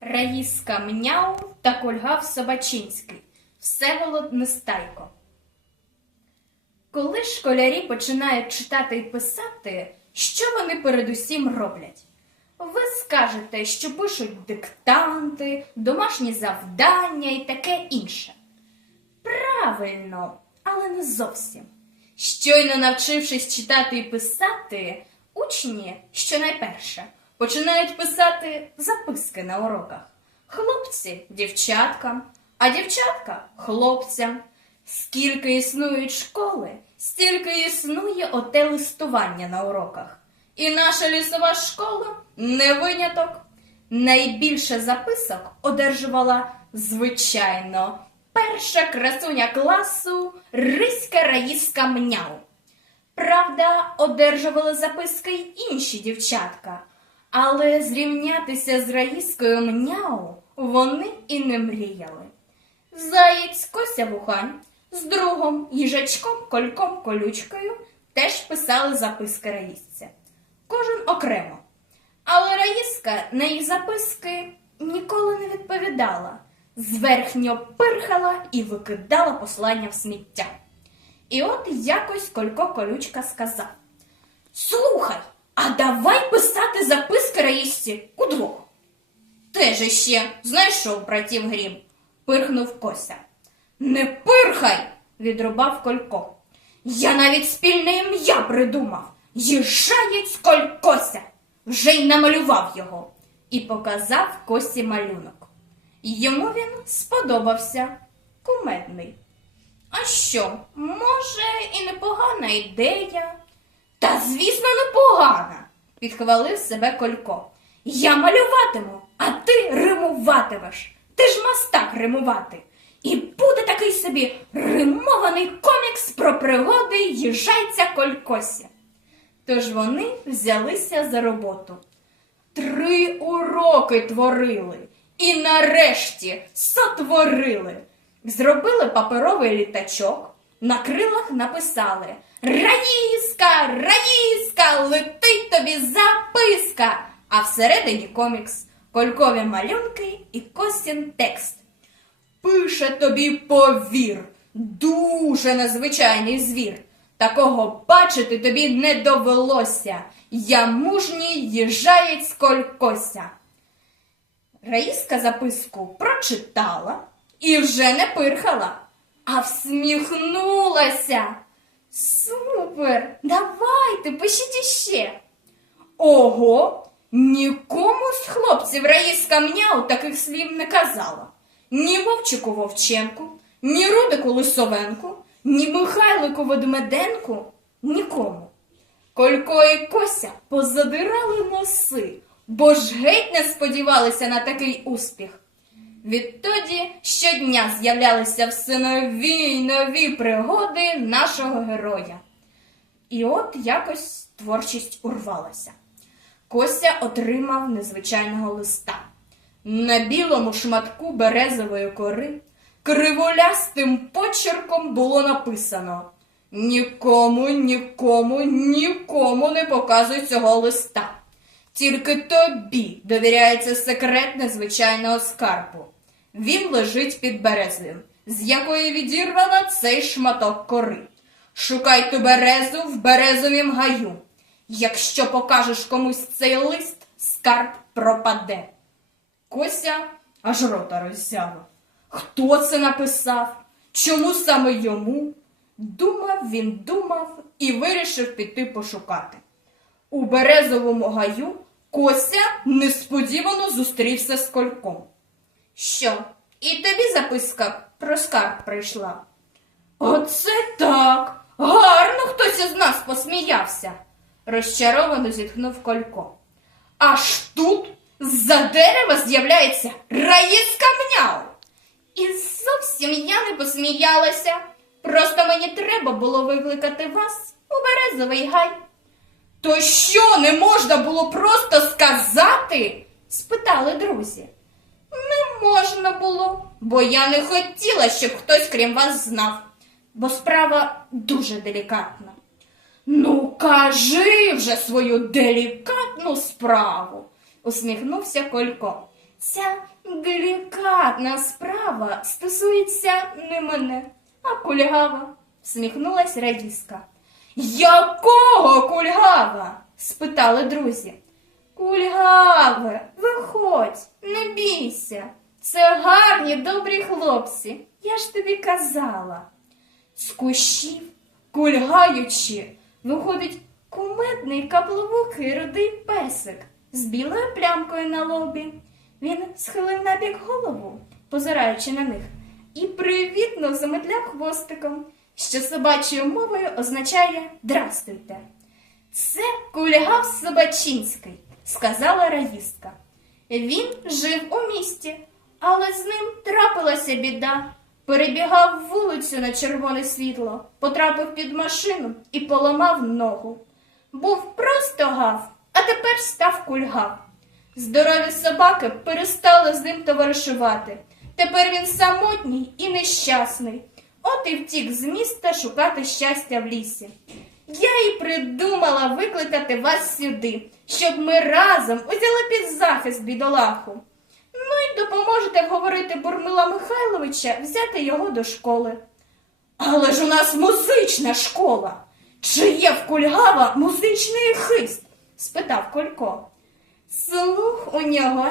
Раїска Мняу та Кольгав Собачинський. Всеволод Нестайко. Коли школярі починають читати і писати, що вони передусім роблять? Ви скажете, що пишуть диктанти, домашні завдання і таке інше. Правильно, але не зовсім. Щойно навчившись читати і писати, учні, щонайперше, починають писати записки на уроках. Хлопці дівчаткам, а дівчатка хлопцям. Скільки існують школи, стільки існує оте листування на уроках. І наша лісова школа не виняток. Найбільше записок одержувала, звичайно, перша красуня класу Риська Раїска Мняу. Правда, одержували записки й інші дівчатка, але зрівнятися з Раїскою Мняу вони і не мріяли. Заєць Кося Вухань з другом, їжачком, кольком, колючкою теж писали записки Раїсця. Кожен окремо. Але Раїска на їх записки ніколи не відповідала, зверхньо пирхала і викидала послання в сміття. І от якось Колько Колючка сказав: Слухай, а давай писати записки Раїсці удвох. Теж іще знайшов братів грім, пирхнув Кося. Не пирхай, відрубав Колько. Я навіть спільне ім'я придумав. Їжаєць Колькося. Вже й намалював його і показав Косі малюнок. Йому він сподобався кумедний. А що, може, і непогана ідея? Та, звісно, непогана, підхвалив себе Колько. Я малюватиму, а ти римуватимеш. Ти ж мастак римувати. І буде такий собі римований комікс про пригоди їжайця Колькося. Тож вони взялися за роботу. Три уроки творили і нарешті сотворили. Зробили паперовий літачок, на крилах написали Раїска, Раїска, летить тобі записка, а всередині комікс, колькові малюнки і косін текст. Пише тобі повір, дуже незвичайний звір. Такого бачити тобі не довелося. Я мужній їжаєць колькося. Раїска записку прочитала і вже не пирхала, а всміхнулася. Супер! Давайте, пишіть іще. Ого, нікому з хлопців Раїска Мняу таких слів не казала. Ні Вовчику Вовченку, ні Рудику Лисовенку, ні Михайлику Ведмеденку, нікому. Колько і Кося позадирали носи, бо ж геть не сподівалися на такий успіх. Відтоді щодня з'являлися все нові й нові пригоди нашого героя. І от якось творчість урвалася. Кося отримав незвичайного листа. На білому шматку березової кори криволястим почерком було написано Нікому, нікому, нікому не показуй цього листа. Тільки тобі довіряється секрет незвичайного скарбу. Він лежить під березою, з якої відірвано цей шматок кори. Шукай ту березу в березовім гаю. Якщо покажеш комусь цей лист, скарб пропаде. Кося аж рота роззяла. Хто це написав? Чому саме йому? Думав він, думав і вирішив піти пошукати. У березовому гаю Кося несподівано зустрівся з кольком. Що, і тобі записка про скарб прийшла? Оце так. Гарно хтось із нас посміявся, розчаровано зітхнув Колько. Аж тут з-за дерева з'являється Раїска Мняу. І зовсім я не посміялася. Просто мені треба було викликати вас у березовий гай. То що не можна було просто сказати? спитали друзі. Не можна було, бо я не хотіла, щоб хтось крім вас знав, бо справа дуже делікатна. Ну, кажи вже свою делікатну справу, усміхнувся Колько. Ця делікатна справа стосується не мене, а кульгава, всміхнулась радіска. Якого кульгава? спитали друзі. Кульгаве, виходь, не бійся. Це гарні, добрі хлопці. Я ж тобі казала. З кущів, кульгаючи, виходить кумедний кабловукий рудий песик з білою плямкою на лобі. Він схилив набік голову, позираючи на них, і привітно замедляв хвостиком, що собачою мовою означає Драстуйте. Це кульгав Собачинський, сказала радістка. Він жив у місті, але з ним трапилася біда. Перебігав вулицю на червоне світло, потрапив під машину і поламав ногу. Був просто гав, а тепер став кульгав. Здорові собаки перестали з ним товаришувати. Тепер він самотній і нещасний. От і втік з міста шукати щастя в лісі. Я і придумала викликати вас сюди, щоб ми разом узяли під захист бідолаху. Ну і допоможете вговорити Бурмила Михайловича взяти його до школи. Але ж у нас музична школа. Чи є в Кульгава музичний хист? спитав Колько. Слух у нього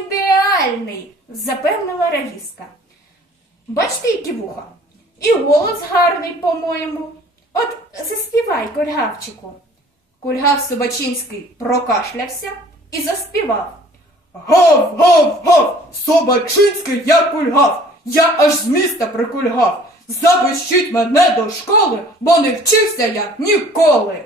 ідеальний, запевнила Раїска. Бачите, які вуха? І голос гарний, по-моєму. От заспівай, Кульгавчику. Кульгав Собачинський прокашлявся і заспівав. Гав, гав, гав, Собачинський я кульгав, я аж з міста прикульгав. Запишіть мене до школи, бо не вчився я ніколи.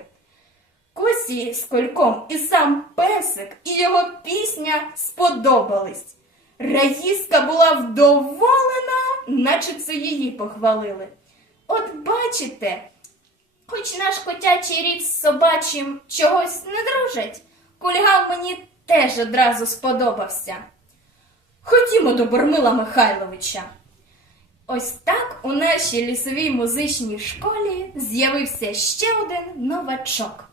Косі з кольком і сам песик, і його пісня сподобались. Раїска була вдоволена, наче це її похвалили. От бачите, хоч наш котячий рід з собачим чогось не дружать, кульгав мені теж одразу сподобався. Ходімо до Бурмила Михайловича. Ось так у нашій лісовій музичній школі з'явився ще один новачок.